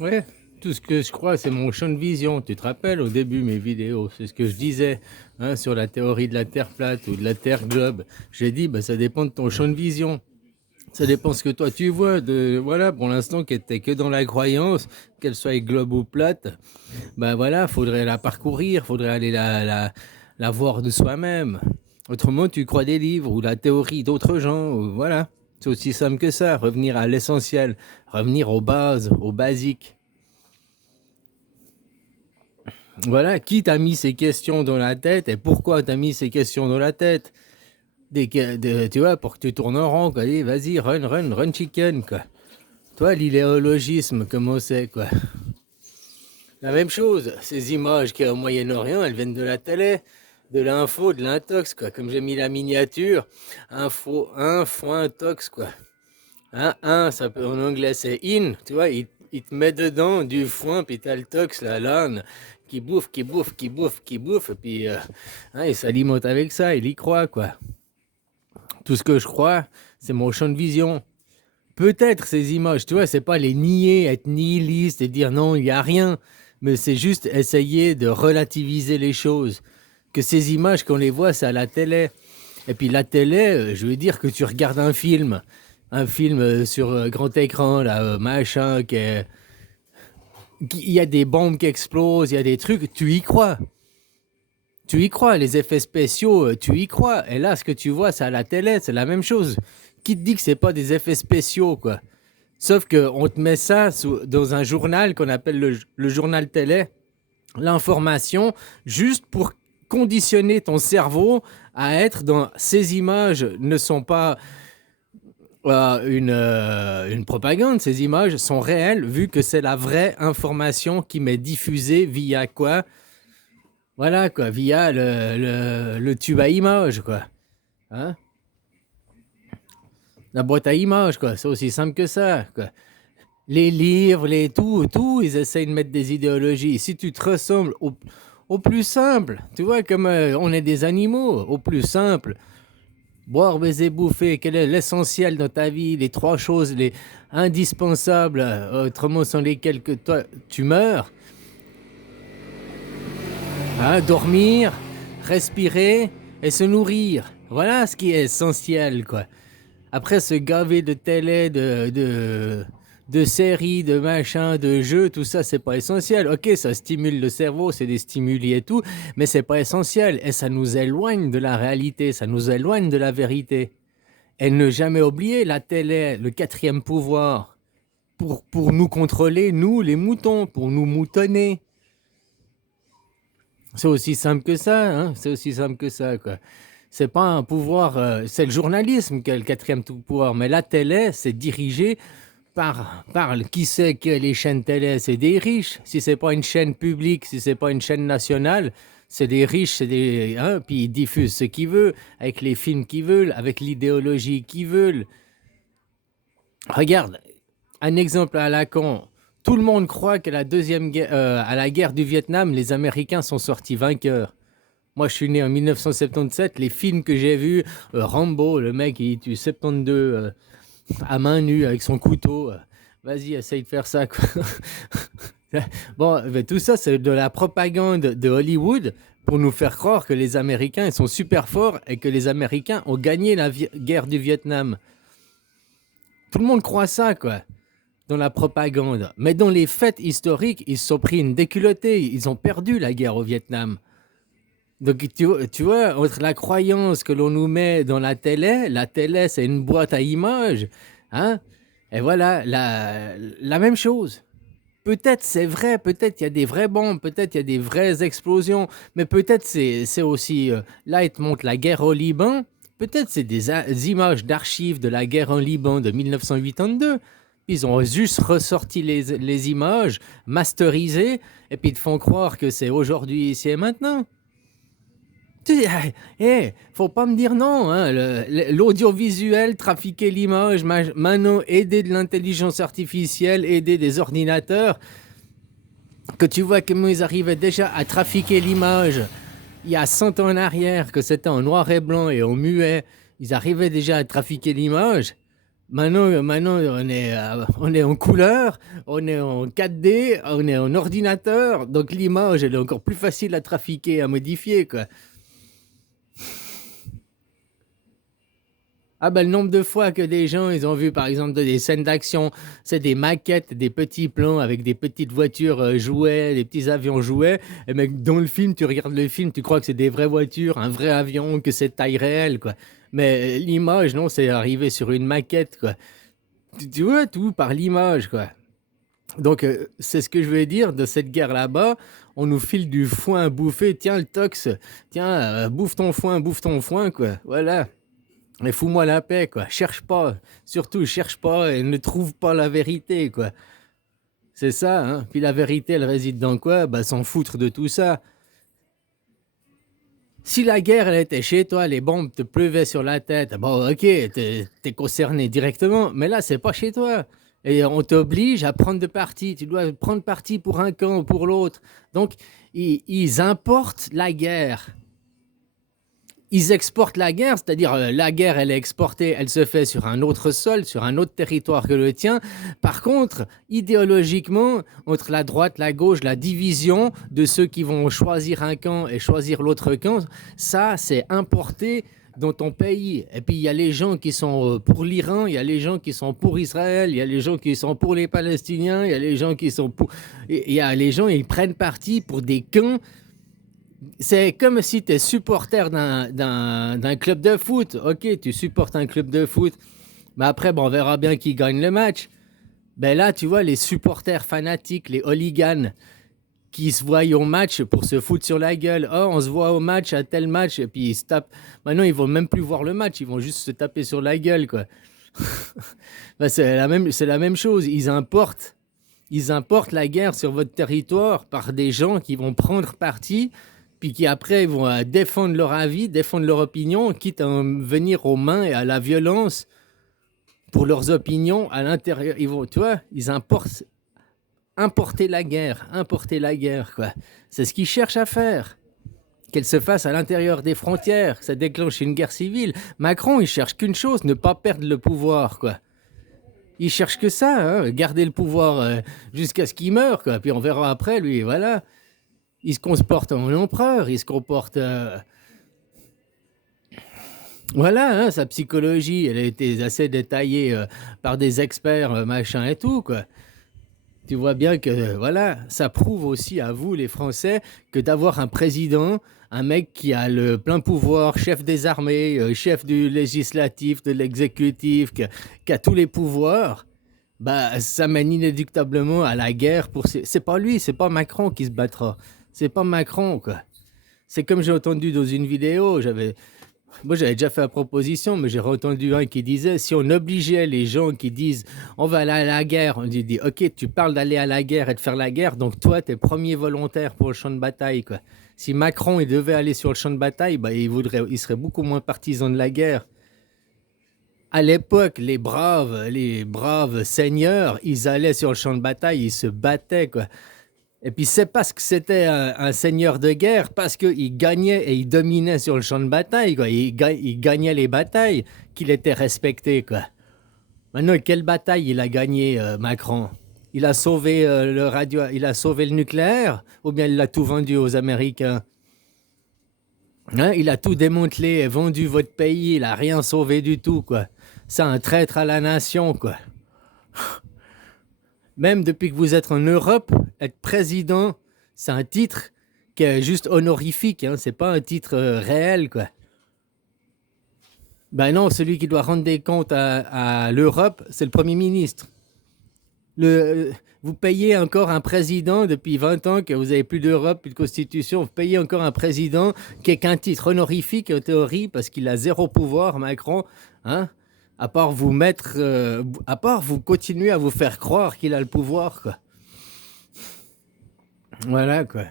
Ouais, tout ce que je crois, c'est mon champ de vision. Tu te rappelles au début mes vidéos, c'est ce que je disais sur la théorie de la Terre plate ou de la Terre globe. J'ai dit, ça dépend de ton champ de vision. Ça dépend ce que toi tu vois. Voilà, pour l'instant, qu'elle t'es que dans la croyance, qu'elle soit globe ou plate, voilà, faudrait la parcourir, faudrait aller la voir de soi-même. Autrement, tu crois des livres ou la théorie d'autres gens, voilà. C'est aussi simple que ça, revenir à l'essentiel, revenir aux bases, aux basiques. Voilà, qui t'a mis ces questions dans la tête et pourquoi t'as mis ces questions dans la tête? Tu vois, pour que tu tournes en rond, quoi. Allez, vas-y, run chicken, quoi. Toi, l'idéologisme, comment c'est, quoi? La même chose, ces images qu'il y a au Moyen-Orient, elles viennent de la télé, de l'info, de l'intox, quoi. Comme j'ai mis la miniature, info intox, quoi. En anglais c'est in, tu vois, il te met dedans du foin, puis t'as le tox, la l'âne, qui bouffe, et puis il s'alimente avec ça, il y croit, quoi. Tout ce que je crois, c'est mon champ de vision. Peut-être ces images, tu vois, c'est pas les nier, être nihiliste et dire non, il n'y a rien, mais c'est juste essayer de relativiser les choses. Que ces images, qu'on les voit, c'est à la télé. Et puis la télé, je veux dire que tu regardes un film sur grand écran, là, machin, il y a des bombes qui explosent, il y a des trucs, tu y crois. Tu y crois, les effets spéciaux, tu y crois. Et là, ce que tu vois, c'est à la télé, c'est la même chose. Qui te dit que c'est pas des effets spéciaux, quoi? Sauf qu'on te met ça dans un journal qu'on appelle le journal télé, l'information, juste pour conditionner ton cerveau à être dans ces images ne sont pas une propagande, ces images sont réelles vu que c'est la vraie information qui m'est diffusée via quoi? Voilà quoi, via le tube à images quoi. Hein? La boîte à images quoi, c'est aussi simple que ça quoi. Les livres, tout, ils essayent de mettre des idéologies. Si tu te ressembles au plus simple, tu vois, comme on est des animaux, au plus simple, boire, baiser, bouffer, quel est l'essentiel dans ta vie, les trois choses les indispensables, autrement sans lesquelles que toi tu meurs, dormir, respirer et se nourrir. Voilà ce qui est essentiel, quoi. Après, se gaver de télé, de séries, de machins, de jeux, tout ça, c'est pas essentiel. Ok, ça stimule le cerveau, c'est des stimuli et tout, mais c'est pas essentiel. Et ça nous éloigne de la réalité, ça nous éloigne de la vérité. Et ne jamais oublier la télé, le quatrième pouvoir, pour nous contrôler, nous, les moutons, pour nous moutonner. C'est aussi simple que ça, hein? C'est aussi simple que ça, quoi. C'est pas un pouvoir, c'est le journalisme qui a le quatrième pouvoir, mais la télé, c'est dirigé par qui sait que les chaînes télé, c'est des riches. Si c'est pas une chaîne publique, si c'est pas une chaîne nationale, c'est des riches, puis ils diffusent ce qu'ils veulent, avec les films qu'ils veulent, avec l'idéologie qu'ils veulent. Regarde, un exemple à la con. Tout le monde croit qu'à à la guerre du Vietnam, les Américains sont sortis vainqueurs. Moi, je suis né en 1977. Les films que j'ai vus, Rambo, le mec, il tue 72 à main nue avec son couteau. Vas-y, essaye de faire ça, quoi. Bon, tout ça, c'est de la propagande de Hollywood pour nous faire croire que les Américains ils sont super forts et que les Américains ont gagné la guerre du Vietnam. Tout le monde croit ça, quoi, dans la propagande. Mais dans les faits historiques, ils se sont pris une déculottée. Ils ont perdu la guerre au Vietnam. Donc, tu vois, entre la croyance que l'on nous met dans la télé, c'est une boîte à images, hein, et voilà, la même chose. Peut-être c'est vrai, peut-être il y a des vraies bombes, peut-être il y a des vraies explosions, mais peut-être c'est aussi, là, ils te montrent la guerre au Liban, peut-être c'est des images d'archives de la guerre en Liban de 1982. Ils ont juste ressorti les images, masterisées, et puis ils te font croire que c'est aujourd'hui, ici et maintenant. Faut pas me dire non, hein. L'audiovisuel, trafiquer l'image, maintenant aider de l'intelligence artificielle, aider des ordinateurs, que tu vois comment ils arrivaient déjà à trafiquer l'image il y a 100 ans en arrière, que c'était en noir et blanc et en muet, ils arrivaient déjà à trafiquer l'image. Maintenant, on est en couleur, on est en 4D, on est en ordinateur, donc l'image, elle est encore plus facile à trafiquer, à modifier, quoi. Ah ben le nombre de fois que des gens, ils ont vu par exemple des scènes d'action, c'est des maquettes, des petits plans avec des petites voitures jouets, des petits avions jouets, et mec, dans le film, tu regardes le film, tu crois que c'est des vraies voitures, un vrai avion, que c'est taille réelle, quoi. Mais l'image, non, c'est arrivé sur une maquette, quoi. Tu vois tout par l'image, quoi. Donc, c'est ce que je veux dire de cette guerre là-bas. On nous file du foin à bouffer. Tiens, le tox, tiens, bouffe ton foin, quoi. Voilà. Mais fous-moi la paix, quoi. Cherche pas. Surtout, cherche pas et ne trouve pas la vérité, quoi. C'est ça, hein. Puis la vérité, elle réside dans quoi? Bah, s'en foutre de tout ça. Si la guerre, elle était chez toi, les bombes te pleuvaient sur la tête, bon, ok, t'es concerné directement, mais là, c'est pas chez toi. Et on t'oblige à prendre de parti. Tu dois prendre parti pour un camp ou pour l'autre. Donc, ils importent la guerre. Ils exportent la guerre, c'est-à-dire la guerre, elle est exportée, elle se fait sur un autre sol, sur un autre territoire que le tien. Par contre, idéologiquement, entre la droite, la gauche, la division de ceux qui vont choisir un camp et choisir l'autre camp, ça, c'est importé dans ton pays. Et puis, il y a les gens qui sont pour l'Iran, il y a les gens qui sont pour Israël, il y a les gens qui sont pour les Palestiniens, il y a les gens qui sont pour... Il y a les gens, ils prennent parti pour des camps. C'est comme si tu es supporter d'un club de foot. Ok, tu supportes un club de foot, mais après, bon, on verra bien qui gagne le match. Ben là, tu vois, les supporters fanatiques, les hooligans, qui se voient au match pour se foutre sur la gueule. Oh, on se voit au match, à tel match, et puis ils se tapent. Maintenant, ils vont même plus voir le match, ils vont juste se taper sur la gueule, quoi. Ben, c'est la même chose. Ils importent la guerre sur votre territoire par des gens qui vont prendre parti puis qui après vont défendre leur avis, défendre leur opinion, quitte à en venir aux mains et à la violence pour leurs opinions à l'intérieur. Ils vont, tu vois, ils importer la guerre, quoi. C'est ce qu'ils cherchent à faire. Qu'elle se fasse à l'intérieur des frontières, que ça déclenche une guerre civile. Macron, il cherche qu'une chose, ne pas perdre le pouvoir, quoi. Il cherche que ça, hein, garder le pouvoir jusqu'à ce qu'il meure, quoi. Puis on verra après, lui, voilà. Il se comporte en empereur, il se comporte voilà, hein, sa psychologie, elle a été assez détaillée par des experts, machin et tout, quoi. Tu vois bien que, voilà, ça prouve aussi à vous, les Français, que d'avoir un président, un mec qui a le plein pouvoir, chef des armées, chef du législatif, de l'exécutif, qui a tous les pouvoirs, bah, ça mène inéluctablement à la guerre pour... C'est pas lui, c'est pas Macron qui se battra. C'est pas Macron, quoi. C'est comme j'ai entendu dans une vidéo, moi, j'avais déjà fait la proposition, mais j'ai entendu un qui disait si on obligeait les gens qui disent on va aller à la guerre, on dit ok, tu parles d'aller à la guerre et de faire la guerre, donc toi, t'es premier volontaire pour le champ de bataille, quoi. Si Macron il devait aller sur le champ de bataille, bah, il serait beaucoup moins partisan de la guerre. À l'époque, les braves seigneurs, ils allaient sur le champ de bataille, ils se battaient, quoi. Et puis c'est parce que c'était un seigneur de guerre, parce qu'il gagnait et il dominait sur le champ de bataille, quoi. Il gagnait les batailles qu'il était respecté, quoi. Maintenant, quelle bataille il a gagné, Macron? Il a sauvé il a sauvé le nucléaire, ou bien il l'a tout vendu aux Américains? Hein, il a tout démantelé et vendu votre pays, il a rien sauvé du tout, quoi. C'est un traître à la nation, quoi. Même depuis que vous êtes en Europe, être président, c'est un titre qui est juste honorifique, hein, c'est pas un titre réel, quoi. Ben non, celui qui doit rendre des comptes à l'Europe, c'est le Premier ministre. Vous payez encore un président depuis 20 ans que vous n'avez plus d'Europe, plus de constitution, vous payez encore un président qui est qu'un titre honorifique en théorie parce qu'il a zéro pouvoir, Macron, hein, à part vous mettre, à part vous continuer à vous faire croire qu'il a le pouvoir, quoi. Voilà, quoi.